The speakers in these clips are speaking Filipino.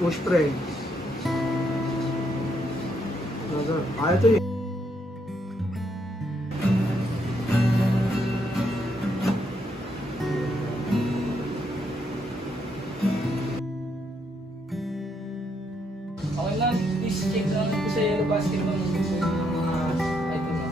Push pre. Kaya ito eh. Okay lang, please check lang ito sa yellow basket mo yung mga item mo.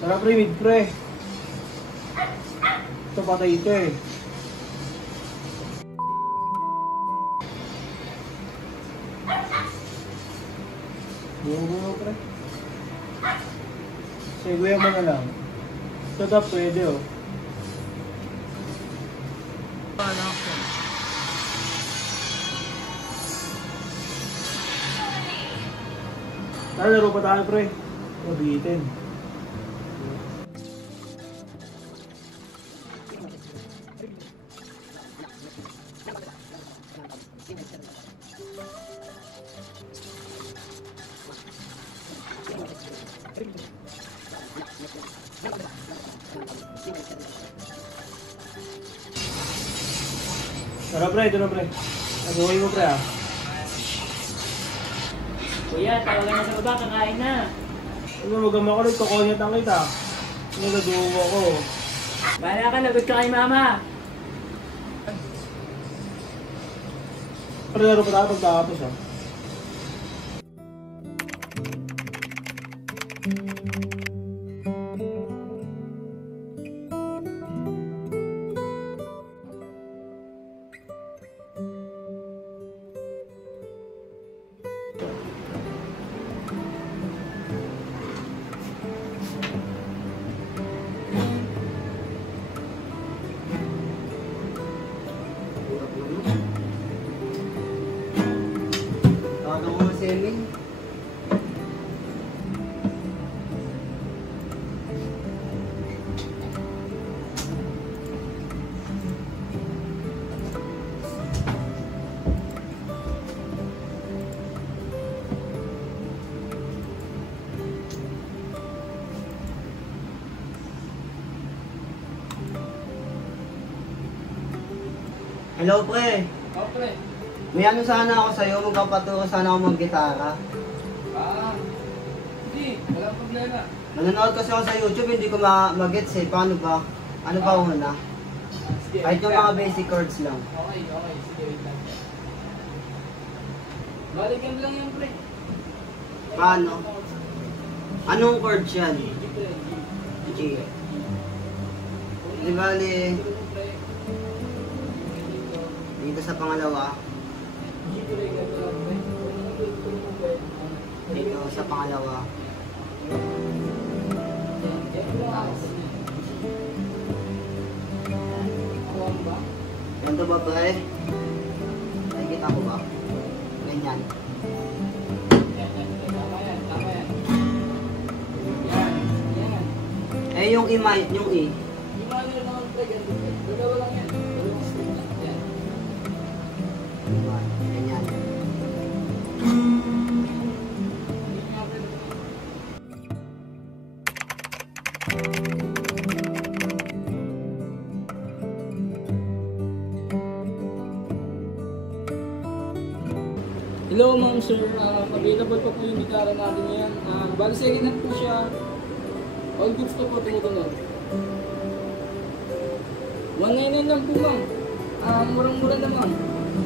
Tara pre, mid pre. Ito patay ito eh. Buo pre. Seguya mo na lang. Ito daw pwede oh. Tara, laro pa tayo pre. Mabitin. Tara pre, ito na pre. Nagawin mo pre ah. Kuya, tawagan na sa baba, kakain na. Ano mo gamakulit, kukonyatan kita. Nagaduwa ko. Bahala ka, lagot ka kay mama. Pre, laro pa tayo pagkakapos ah. Hello pre, Oh, pre. may ano sana ako sa'yo, magpapaturo sana ako mag-gitara. Hindi, walang problema. Nanonood kasi ako sa YouTube, hindi ko mag-gets eh. Paano ba? Ano ba una? Sige, Kahit wait yung lang. mga basic chords lang. Okay. Sige, wait lang. Balikan lang yan, pre. Paano? Anong chords yan? G, pre. G. Di bali, dito sa pangalawa, dito sa pangalawa. Ganito ba pre? Nakikita ko ba? Ganyan. Eh yung E, yung E. Ganyan. Hello ma'am sir, available pa po yung gitara natin yan. Bali second hand po siya. All goods to po tumutunog. 199 lang po ma'am. Murang-mura naman.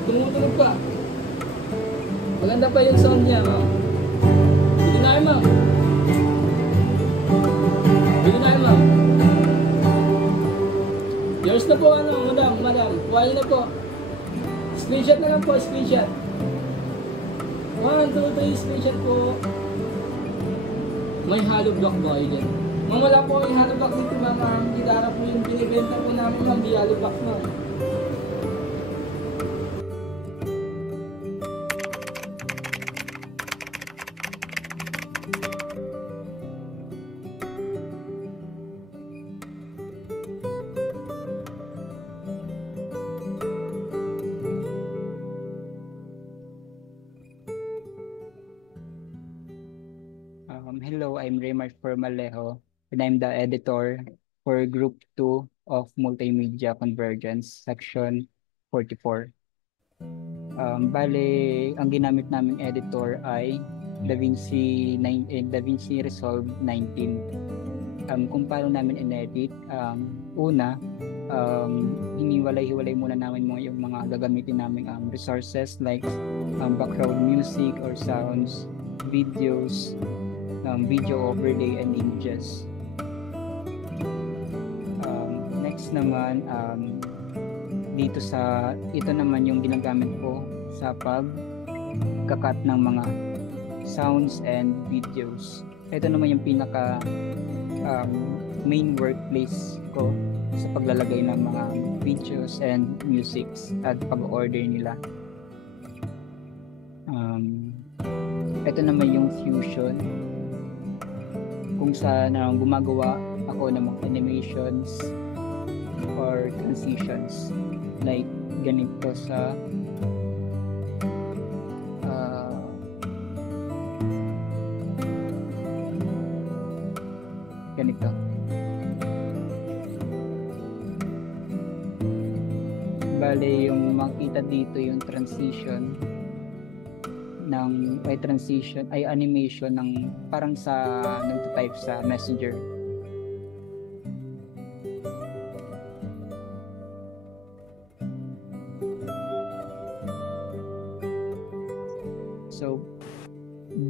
Tumutunog pa. Maganda pa yung sound niya ma'am. Bili na kayo ma'am. Bili na kayo ma'am. Yours na po madam. Kuha na po. Screenshot na lang po, screenshot. 1, 2, 3, screenshot po. May hollow block ba kayo dyan? Ma'am, wala po yung hollow block dito ma'am. Gitara po yung binibenta po namin ma'am, di hollow block ma'am. Hello, I'm Raymar Formalejo, and I'm the editor for Group 2 of Multimedia Convergence, Section 44. Bale, ang ginamit naming editor ay DaVinci Resolve 19. Kung paano namin in-edit, una, hiniwalay-hiwalay muna namin yung mga gagamitin naming resources like background music or sounds, videos, video overlay and images. Next naman, ito naman yung ginagamit ko sa pagkakat ng mga sounds and videos. Ito naman yung pinaka main workplace ko sa paglalagay ng mga videos and musics at pag-order nila. Ito naman yung Fusion, kung saan gumagawa ako ng mga animations or transitions like ganito sa ganito. Bale, yung makita dito yung transition ay animation ng parang sa nagta-type sa Messenger. So,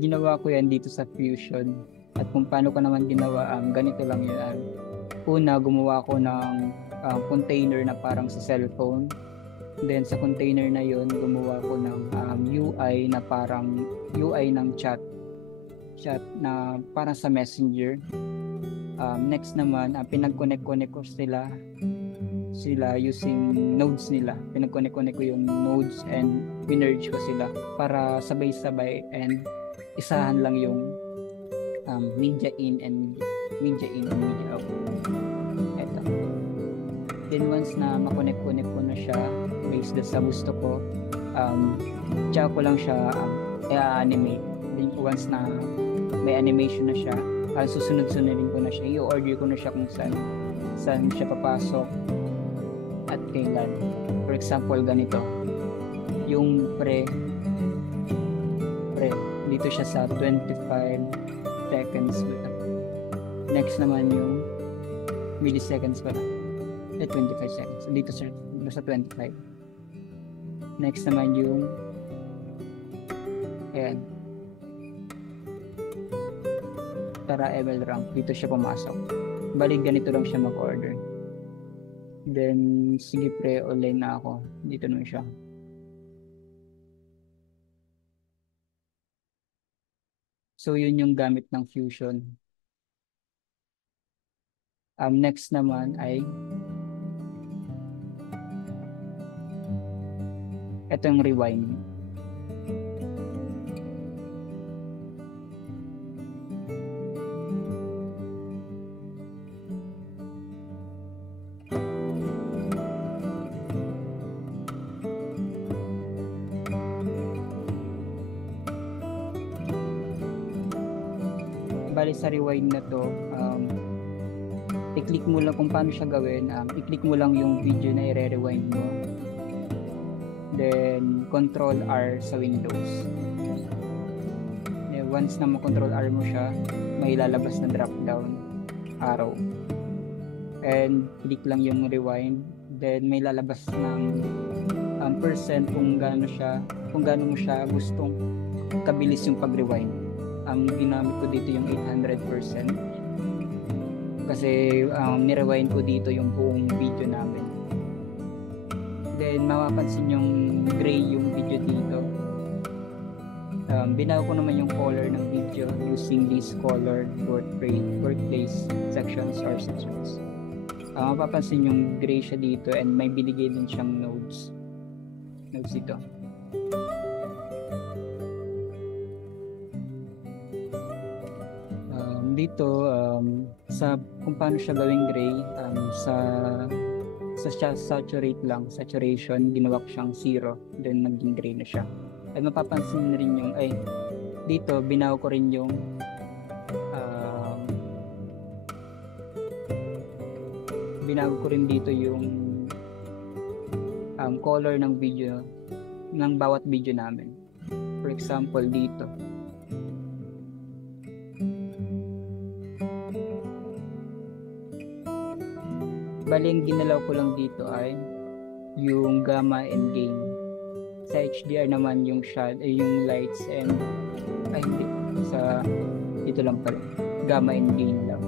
ginawa ko yan dito sa Fusion. At kung paano ko naman ginawa, ganito lang yun. Una, gumawa ko ng container na parang sa cellphone. Then sa container na yun, gumawa ko ng UI na parang UI ng chat na parang sa Messenger. Next naman, pinag-connect ko sila using nodes nila. Pinag-connect ko yung nodes and pinerge ko sila para sabay-sabay and isahan lang yung media in and media out. Eto. Then once na makonect ko na siya based sa gusto ko, tsaka ko lang siya i-animate. Then once na may animation na siya, susunod-sunodin ko na siya, i-order ko na siya kung saan siya papasok at kailan. For example, ganito yung pre dito siya sa 25 seconds. Next naman yung milliseconds pala, 25 seconds dito sa 25. Next naman yung ayan, Tara ML rank, dito siya pumasok. Balik ganito lang siya mag-order. Then sige pre, online na ako. Dito naman siya. So yun yung gamit ng Fusion. Next naman ay ito yung rewind. Bali sa rewind na to, i-click mo lang kung paano siya gawin. I-click mo lang yung video na i-rewind mo. Then, Control R sa Windows. once na ma-control R mo siya, may lalabas na drop down arrow. And click lang yung rewind, then may lalabas ng percent kung gaano mo siya gustong kabilis yung pag-rewind. Ang ginamit ko dito yung 800% kasi ni-rewind ko dito yung buong video namin. Then mapapansin yung gray yung video dito. Binago ko naman yung color ng video using this color workplace sections or sections. Mapapansin yung gray siya dito and may binigay din siyang nodes dito. Dito sa kung paano siya gawing gray, sa saturation ginawa ko siyang 0, then naging gray na siya. Ay mapapansin rin yung dito binago ko rin yung binago ko rin dito yung color ng video ng bawat video namin. For example dito, bali yung ginalaw ko lang dito ay yung gamma and gain. Sa HDR naman yung yung lights and hindi, sa dito lang pa rin gamma and gain lang.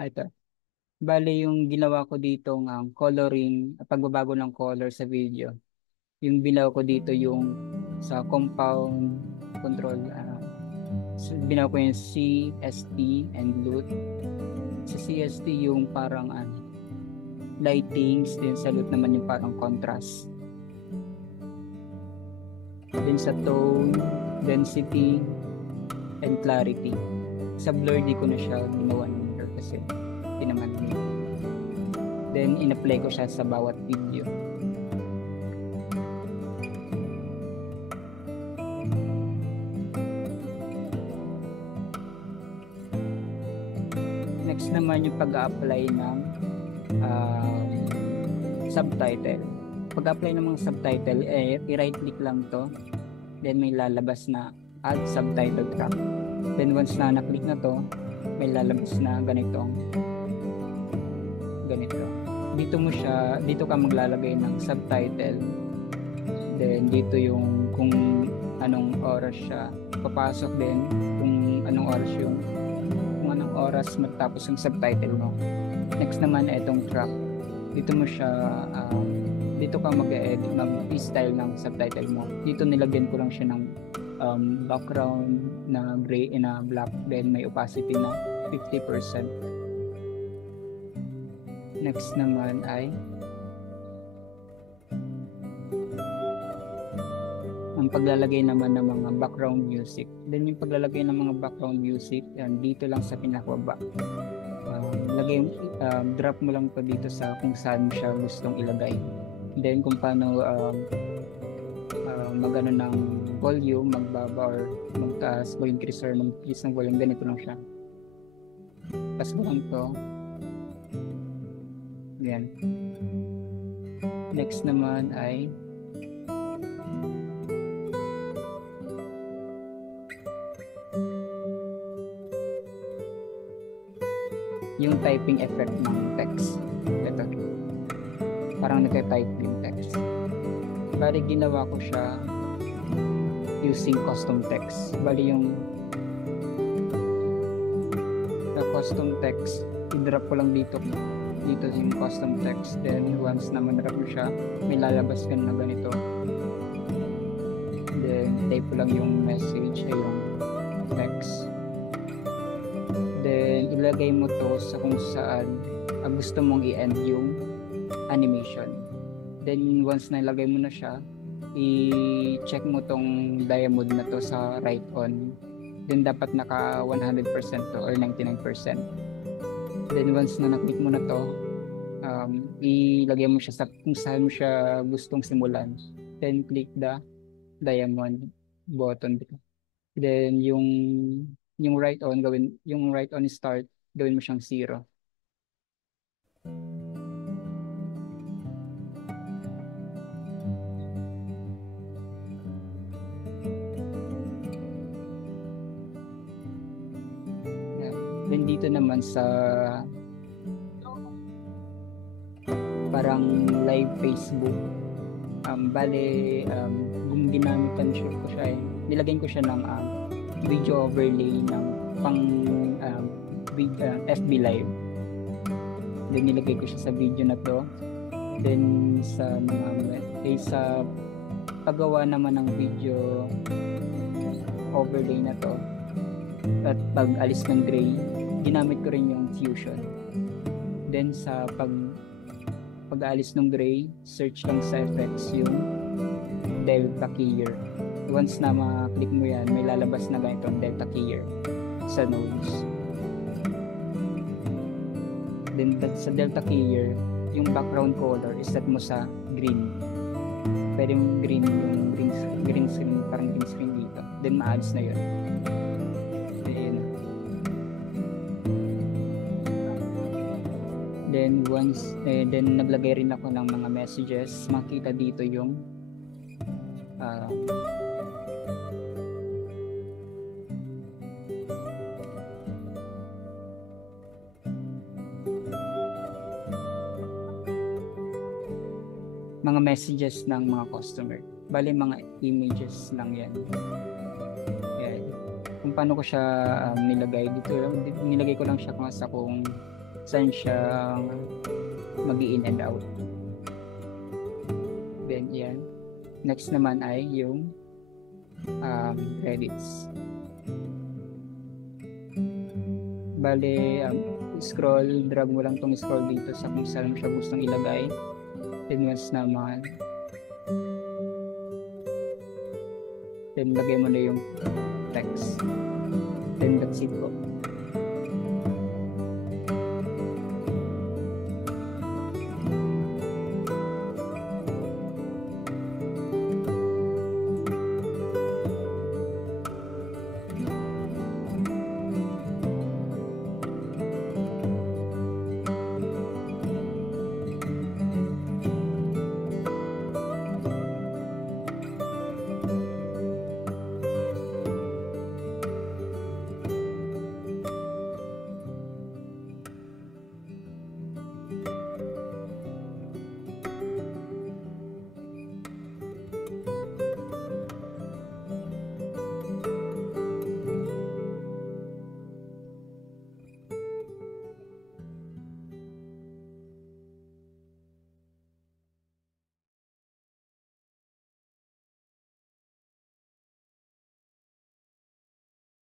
Ito. Bali yung ginawa ko dito ng coloring, pagbabago ng color sa video. Yung binaw ko dito yung sa compound control. Binaw ko yung CST and loot. Sa CST yung parang lightings, din sa loot naman yung parang contrast. Then sa tone, density, and clarity. Sa blur di ko na siya ginawa kasi hindi naman yun. Then in-apply ko siya sa bawat video. Next naman yung pag-apply ng subtitle. Pag-apply ng mga subtitle, i-right click lang to, then may lalabas na add subtitle track. Then once na na-click na to, may lalabas na ganito. Dito ka maglalagay ng subtitle. Then dito yung kung anong oras siya papasok, din kung anong oras matapos yung subtitle mo. Next naman itong track. Dito ka mag-edit mag-style ng subtitle mo. Dito nilagyan ko lang siya ng background na gray and black, then may opacity na 50%. Next naman ay ang paglalagay naman ng mga background music. Then yung paglalagay ng mga background music, yan, dito lang sa pinakababa. Drop mo lang to dito sa kung saan mo siya gustong ilagay. Then kung paano magano ng volume, magbaba or magtaas, mag-increase or mag-increase ng volume, ganito lang siya. Tapos mo lang to. Yan. Next naman ay yung typing effect ng text. Ito. Parang nagka-type yung text. Bali ginawa ko siya using custom text. Bali yung custom text, i-drop ko lang dito yung custom text. Then once na man-drop mo siya, may lalabas ka na ganito. type ko lang yung message ay yung text. Then ilagay mo to sa kung saan gusto mong i-end yung animation. Then once na ilagay mo na siya, i-check mo tong diamond na to sa right on. Then dapat naka 100% to or 99%. Then once na na-click mo na to, ilagay mo siya sa kung saan mo siya gustong simulan. Then click the diamond button. Then yung right on start, gawin mo siyang 0. Then dito naman sa parang live Facebook, ginamitan ko siya nilagyan ko siya ng video overlay ng pang FB live. Then nilagay ko siya sa video na to. Then sa sa paggawa naman ng video overlay na to at pag-alis ng gray, ginamit ko rin yung Fusion. Then sa pag-alis ng gray, search lang sa effects yung Delta Keyer. Once na ma-click mo yan, may lalabas na ganitong Delta Keyer sa nodes. Then sa Delta Keyer, yung background color is set mo sa green. Pwede yung green screen, parang green screen dito. Then maalis na yun. Then then naglagay rin ako ng mga messages. Makita dito yung mga messages ng mga customer. Bali mga images lang yan. Kung paano ko siya nilagay dito, nilagay ko lang siya kung saan siya mag-in and out. Then yan. Next naman ay yung credits. Bale, drag mo lang tong scroll dito sa kung saan mo siya gustong ilagay. Then once naman, then lagay mo na yung text. Then that's it po.